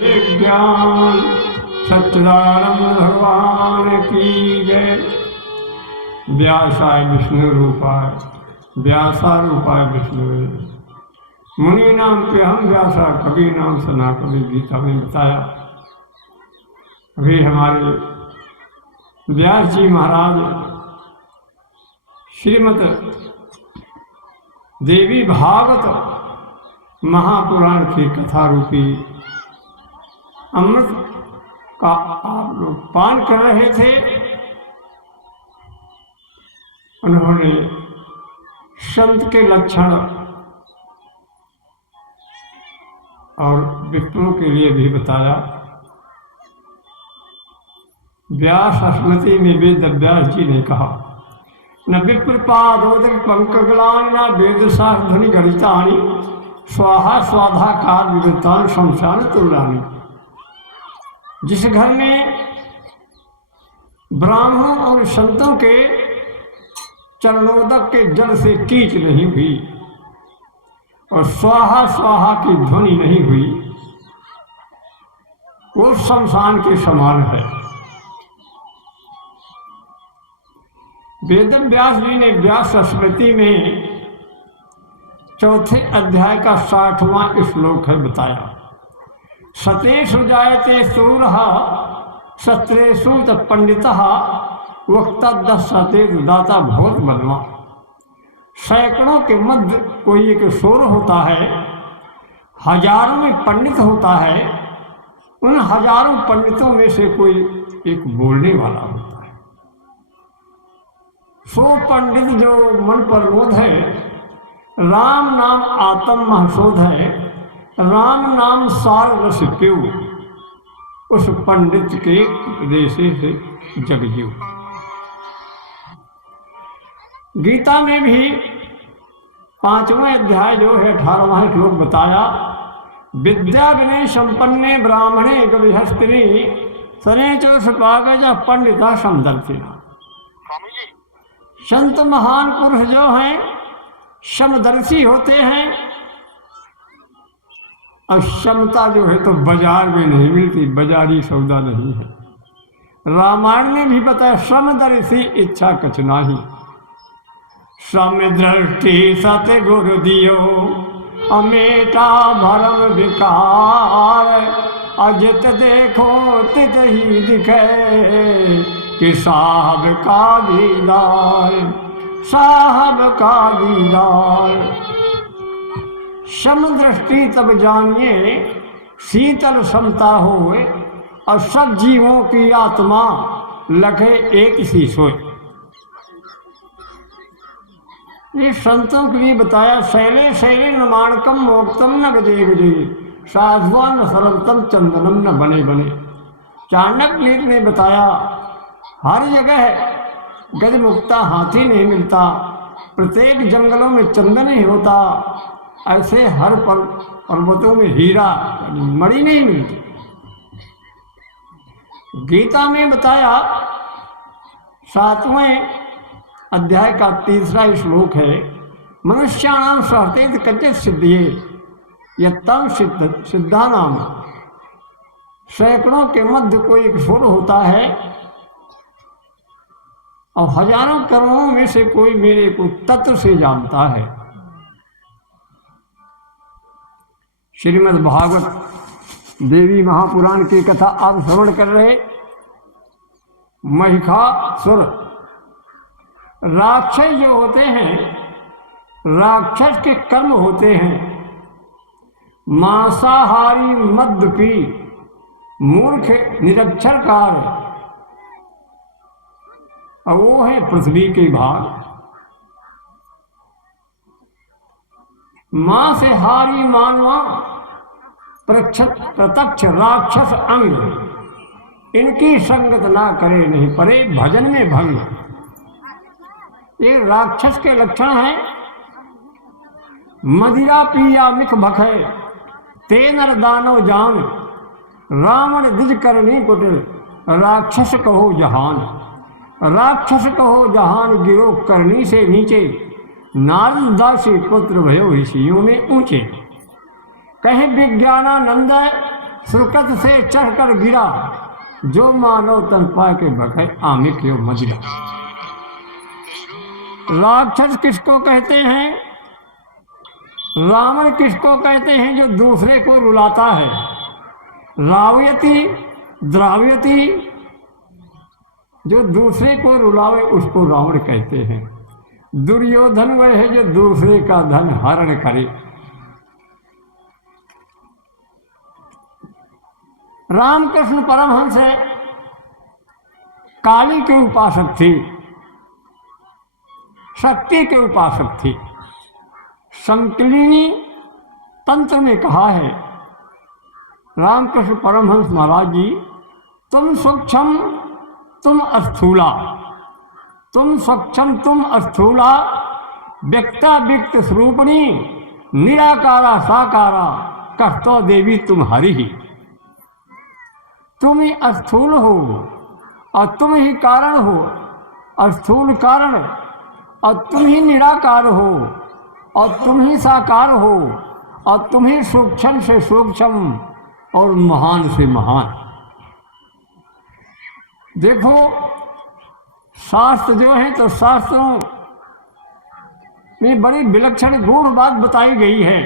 ज्ञान सच्चिदानंद भगवान की जय। व्यासाय विष्णु रूपाय व्यासारूपाय विष्णु। मुनि नाम पे हम व्यासा, कवि नाम सना कवि, गीता में बताया। अभी हमारे व्यास जी महाराज श्रीमद् देवी भागवत महापुराण की कथा रूपी अमृत का आप लोग पान कर रहे थे। उन्होंने संत के लक्षण और विप्रों के लिए भी बताया। व्यास स्मृति में वेद व्यास जी ने कहा, न विप्रपादोदक पंकगलानि न वेद शास्त्र ध्वनि गणितानि स्वाहा स्वाधाकार विवृतान शमशान तुलानी। जिस घर में ब्राह्मणों और संतों के चरणोदक के जल से कीच नहीं हुई और स्वाहा स्वाहा की ध्वनि नहीं हुई, वो शमशान के समान है। वेद व्यास जी ने व्यास स्मृति में चौथे अध्याय का 60वां श्लोक है बताया। सतेषु जायते सूरः सत्रेषु च पंडितः वक्ता दशते दाता बहुत बलवान। सैकड़ों के मध्य कोई एक सूर होता है, हजारों में पंडित होता है, उन हजारों पंडितों में से कोई एक बोलने वाला होता है। सो पंडित जो मन प्रमोद है, राम नाम आत्म महशोध है, राम नाम सार रस प्यो, उस पंडित के उपदेश से जगजीव। गीता में भी 5वां अध्याय जो है 18वां श्लोक बताया। विद्या विनय संपन्ने ब्राह्मणे गविहस्तिनी सने चोषपागज पंडिता समदर्शिना। संत महान पुरुष जो हैं समदर्शी होते हैं, और क्षमता जो है तो बाजार में नहीं मिलती, बाजारी सौदा नहीं है। रामायण में भी बताया समदर्शी इच्छा कछ नाही, समदृष्टि सत गुरु दियो अमेटा भरम विकार। अजित देखो तित ही दिखे कि साहब का दीदार, साहब का दीदार। समदृष्टि तब जानिए शीतल समता होए, और सब जीवों की आत्मा लगे एक सी सोए। ये संतों के लिए बताया। शैले शैले नमाणकम मोक्तम न गजे गजे साधुवान सरलतम चंदनम न बने बने। चाणक्य ने बताया, हर जगह गज मुक्ता हाथी नहीं मिलता, प्रत्येक जंगलों में चंदन ही होता, ऐसे हर पर्वतों में हीरा मणि नहीं मिलती। गीता में बताया 7वें अध्याय का 3रा श्लोक है। मनुष्याणाम सहतेत कच्चित सिद्धिये यत्तम सिद्धा नाम। सैकड़ों के मध्य कोई एक सुर होता है, और हजारों करोड़ों में से कोई मेरे को तत्व से जानता है। श्रीमद् भागवत देवी महापुराण की कथा आप श्रवण कर रहे। महिषासुर राक्षस जो होते हैं, राक्षस के कर्म होते हैं मांसाहारी, मद्यपी, मूर्ख, निरक्षरकार, और वो है पृथ्वी के भाग। मांसाहारी मानवा प्रत्यक्ष राक्षस अंग, इनकी संगत ना करे नहीं परे भजन में भंग। ये राक्षस के लक्षण हैं। मदिरा पिया मिख भखे ते नर दानो जान, रावण द्विज करनी कुटिल राक्षस कहो जहान। राक्षस कहो जहान गिरो करनी से नीचे, नारद दासी पुत्र भयो ऋषियों में ऊंचे। कहे विज्ञानानंद सुरकत से चढ़कर गिरा, जो मानव तन पा के बखे आमे क्यों मजरा। राक्षस किसको कहते हैं? रावण किसको कहते हैं? जो दूसरे को रुलाता है। रावयती द्राव्यती, जो दूसरे को रुलावे उसको रावण कहते हैं। दुर्योधन वह है जो दूसरे का धन हरण करे। रामकृष्ण परमहंस काली के उपासक थी, शक्ति के उपासक थी। संकलिनी तंत्र में कहा है रामकृष्ण परमहंस महाराज जी, तुम सूक्ष्म तुम अस्थूला, तुम सूक्ष्म तुम अस्थूला, व्यक्ता व्यक्त स्वरूपिणी, निराकारा साकारा, कस्तो देवी तुम हरि ही। तुम ही अस्थूल हो और तुम ही कारण हो, अस्थूल कारण, और तुम ही निराकार हो और तुम ही साकार हो और तुम ही सूक्ष्म से सूक्ष्म और महान से महान। देखो शास्त्र जो है तो शास्त्रों में बड़ी विलक्षण गूढ़ बात बताई गई है।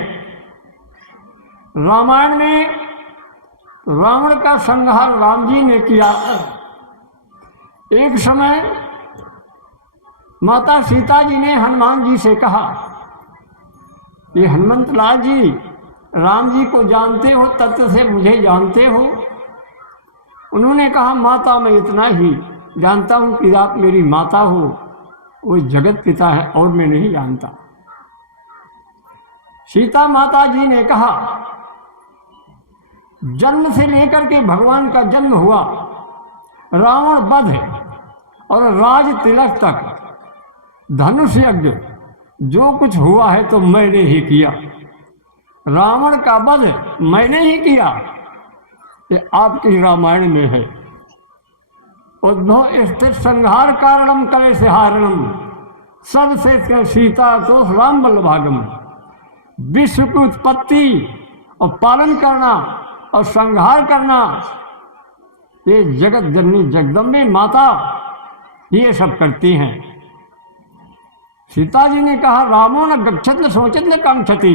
रामायण में रावण का संहार राम जी ने किया। एक समय माता सीता जी ने हनुमान जी से कहा, ये हनुमंत लाल जी, राम जी को जानते हो, तत्व से मुझे जानते हो? उन्होंने कहा, माता मैं इतना ही जानता हूं कि आप मेरी माता हो, वो जगत पिता है और मैं नहीं जानता। सीता माता जी ने कहा, जन्म से लेकर के भगवान का जन्म हुआ, रावण वध और राज तिलक तक धनुष यज्ञ जो कुछ हुआ है तो मैंने ही किया। रावण का वध मैंने ही किया। ये आपकी रामायण में है। उद्धव स्थित संहार कारणम करे से हारणम, सबसे सीता तो राम बल्लभागम। विश्व की उत्पत्ति और पालन करना और संहार करना, ये जगत जननी जगदम्बे माता ये सब करती हैं। सीता जी ने कहा, रामो न गच्छत न सोचत न कांक्षति।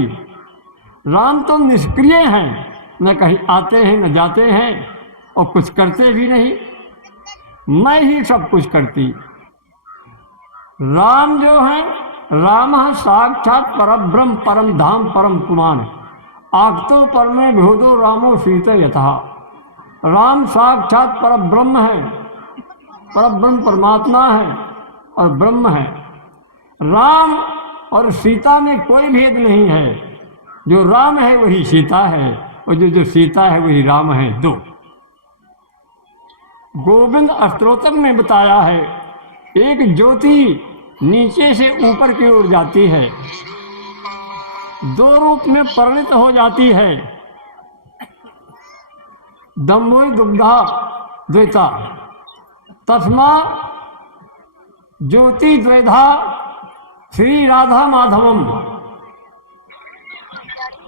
राम तो निष्क्रिय हैं, न कहीं आते हैं न जाते हैं और कुछ करते भी नहीं, मैं ही सब कुछ करती। राम जो है, राम साक्षात परब्रह्म परम धाम परम पुमान, आक्तो परमे भूतो रामो सीता यथा। राम साक्षात परब्रह्म है, परब्रह्म परमात्मा है और ब्रह्म है। राम और सीता में कोई भेद नहीं है। जो राम है वही सीता है और जो सीता है वही राम है, दो। गोविंद अष्टोत्तर में बताया है, एक ज्योति नीचे से ऊपर की ओर जाती है, दो रूप में परिणित हो जाती है, दम्भोई दुग्धा द्वैता, तस्मा ज्योति द्वैधा श्री राधा माधवम।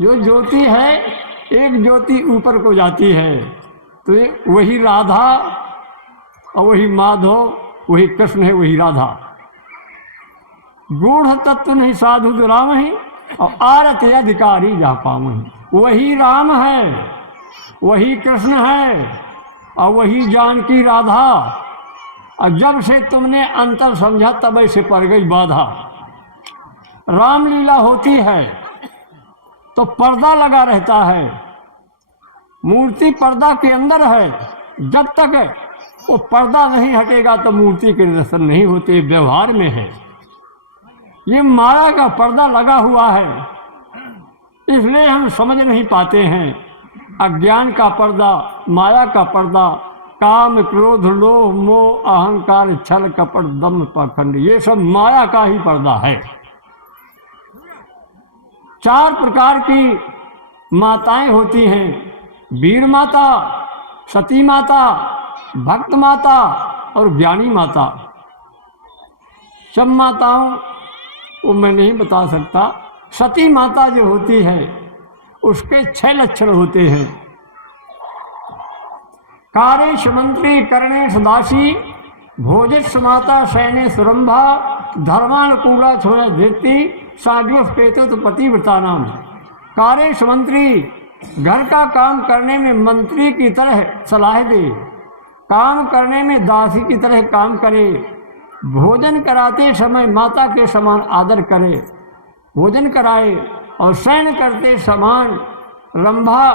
जो ज्योति है, एक ज्योति ऊपर को जाती है तो वही राधा और वही माधव, वही कृष्ण है, वही राधा। गूढ़ तत्व नहीं साधु जो राम ही और आरत अधिकारी जा पावही। वही राम है, वही कृष्ण है और वही जानकी राधा। और जब से तुमने अंतर समझा तब ऐसे पड़ गई बाधा। रामलीला होती है तो पर्दा लगा रहता है, मूर्ति पर्दा के अंदर है। जब तक वो पर्दा नहीं हटेगा तो मूर्ति के दर्शन नहीं होते, व्यवहार में है। ये माया का पर्दा लगा हुआ है, इसलिए हम समझ नहीं पाते हैं। अज्ञान का पर्दा, माया का पर्दा, काम क्रोध लोभ मोह अहंकार छल कपट दम्भ पाखंड, ये सब माया का ही पर्दा है। चार प्रकार की माताएं होती हैं, वीर माता, सती माता, भक्त माता और ज्ञानी माता। सब माताओं को मैं नहीं बता सकता। सती माता जो होती है उसके 6 लक्षण होते हैं। कारेश मंत्री कर्णेश दासी भोजेश माता शयनेश रंभा धर्मानुकूला छोड़ धृति साध्योपेत पतिव्रता नाम। कारेश मंत्री घर का काम करने में मंत्री की तरह सलाह दे, काम करने में दासी की तरह काम करे, भोजन कराते समय माता के समान आदर करे, भोजन कराए और शयन करते समान रंभा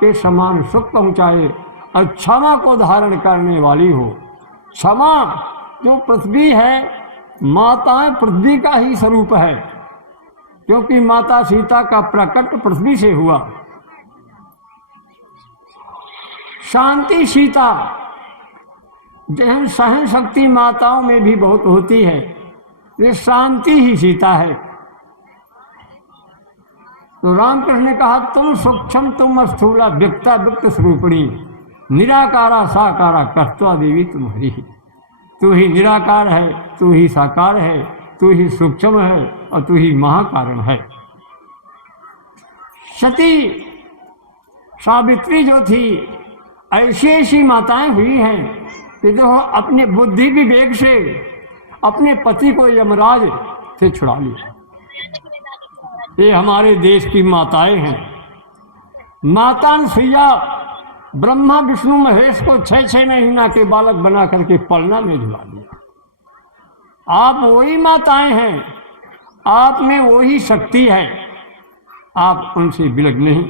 के समान सुख पहुँचाए और क्षमा को धारण करने वाली हो। क्षमा जो पृथ्वी है, माताएं पृथ्वी का ही स्वरूप है, क्योंकि माता सीता का प्रकट पृथ्वी से हुआ। शांति सीता, जहन सहन शक्ति माताओं में भी बहुत होती है, ये शांति ही सीता है। तो रामकृष्ण ने कहा तुम सूक्ष्म तुम स्थूला व्यक्ता व्यक्त स्वरूपिणी निराकारा साकारा कष्टवा देवी तुम्हारी। तू ही निराकार है, तू ही साकार है, तू ही सूक्ष्म है और तू ही महाकारण है। सती सावित्री जो थी, ऐसी ऐसी माताएं हुई हैं कि जो अपने बुद्धि विवेक से अपने पति को यमराज से छुड़ा लिया। ये हमारे देश की माताएं हैं। माता अनुसुईया ब्रह्मा विष्णु महेश को 6-6 महीना के बालक बना करके पलना में झुला दिया। आप वही माताएं हैं, आप में वही शक्ति है, आप उनसे विलग नहीं।